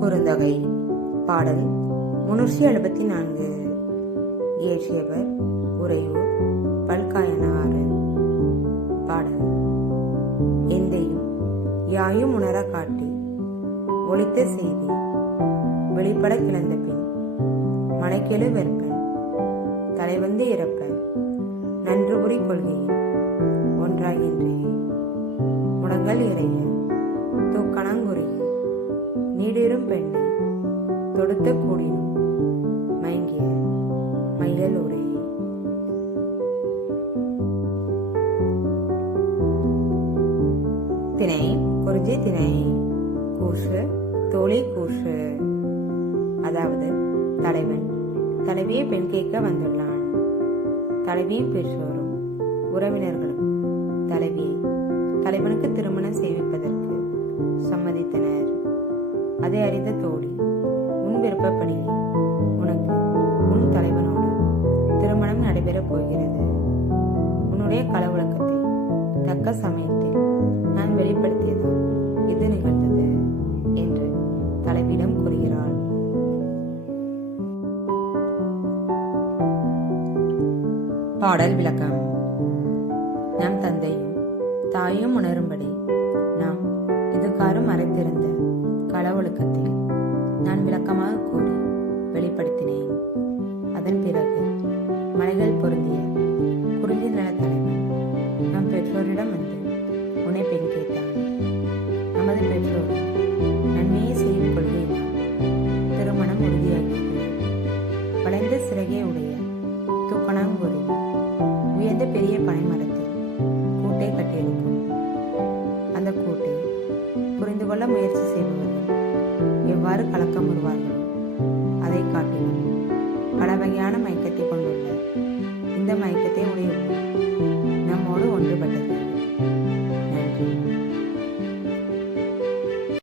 குறுந்தொகை பாடல் முன்னூற்றி எழுபத்தி நான்கு. இயற்றியவர் உறையூர் பல்காயனாறு. பாடல் எந்தையும் யாயும் உணர காட்டி ஒழித்த செய்தி வெளிப்பட கிளந்த பின் மலைக்கெழு வெறுப்பன் தலைவந்து இறப்ப நன்றுபுரி கொள்கையில் ஒன்றாகின்றேன் முடங்கள் இறையன் தூக்கணங்குறிய நீடிரும் பெண்ணை தொடுத்த கூடினும் மயங்கிய மையல் தினை குறிஞ்சி தினை கூசு தோழி கூசு அதாவது தலைவன் தலைவியை பெண் கேட்க வந்துள்ளான். தலைவியும் பெற்றோரும் உறவினர்களும் தலைவியை தலைவனுக்கு திருமணம் செய்விப்பதற்கு சம்மதித்தனர். அதை அறிந்த தோழி உன் விருப்பப்படி உனக்கு உன் தலைவனோடு திருமணம் நடைபெறப் போகிறது. உன்னுடைய களவழக்கத்தை தக்க சமயத்தில் நான் வெளிப்படுத்தியதால் இது நிகழ்ந்தது என்று தலைவிடம் கூறுகிறாள். பாடல் விளக்கம். நம் தந்தையும் தாயும் உணரும்படி நான் கூடி கூறி வெளிப்படுத்தினேன். அதன் பிறகு மலைகள் பொருந்திய குறுகிய நல தலைவன் நம் பெற்றோரிடம் வந்து உன்னை பெண் கேட்டான். நமது பெற்றோர் நன்மையை செய்யும் கொள்கையினால் திருமணம் உறுதியாகியது. வளைந்த சிறகே உடைய தூக்கணாங்குருவி உயர்ந்த பெரிய பனைமரத்தில் கூட்டை கட்டியிருக்கும். அந்த கூட்டை புரிந்து கொள்ள முயற்சி செய்பவர்கள் எவ்வாறு கலக்கம் வருவார்களோ அதை காட்டிலும் பல வகையான மயக்கத்தை கொண்டுள்ளார் இந்த மயக்கத்தை உடைய